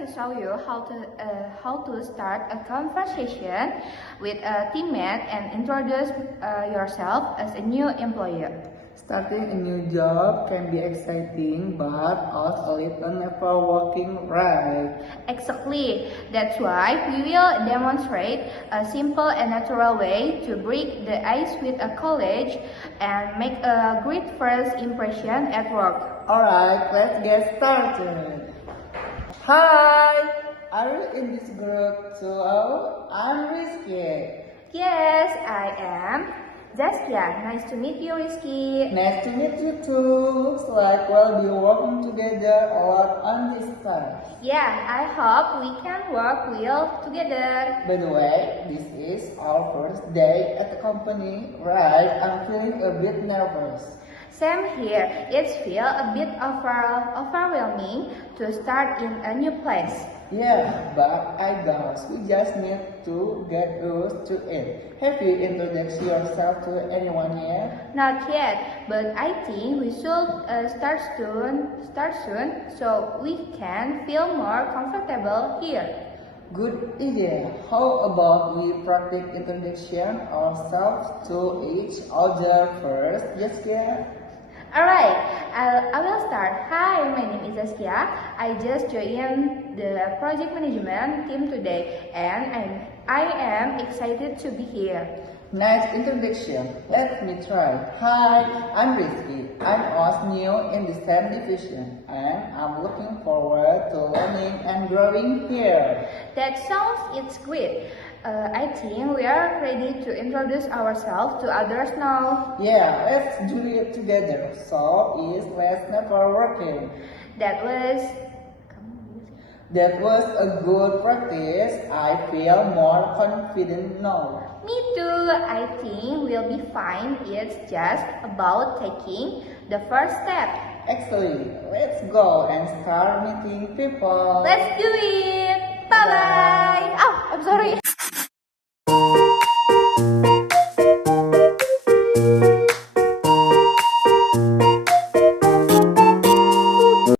to show you how to start a conversation with a teammate and introduce yourself as a new employer. Starting a new job can be exciting, but also lead to never working right. Exactly. That's why we will demonstrate a simple and natural way to break the ice with a colleague and make a great first impression at work. Alright, let's get started. Hi! Are you in this group too? I'm Rizky. Yes, I am. Zaskia, nice to meet you, Rizky. Nice to meet you too. Looks like we'll be working together a lot on this time. Yeah, I hope we can work well together. By the way, this is our first day at the company, right? I'm feeling a bit nervous. Same here. It feels a bit overwhelming to start in a new place. Yeah, but I guess we just need to get used to it. Have you introduced yourself to anyone yet? Not yet, but I think we should start soon so we can feel more comfortable here. Good idea. How about we practice introduction ourselves to each other first, Jessica? Alright, I will start. Hi, my name is Zaskia. I just joined the project management team today and I am excited to be here. Nice introduction. Let me try. Hi, I'm Rizky. I'm also new in the STEM division and I'm looking forward to learning and growing here. That sounds it's great. I think we are ready to introduce ourselves to others now. Yeah, let's do it together. So is let's never working. That was That was a good practice. I feel more confident now. Me too. I think we'll be fine. It's just about taking the first step. Excellent. Let's go and start meeting people. Let's do it. Bye bye. Oh, I'm sorry.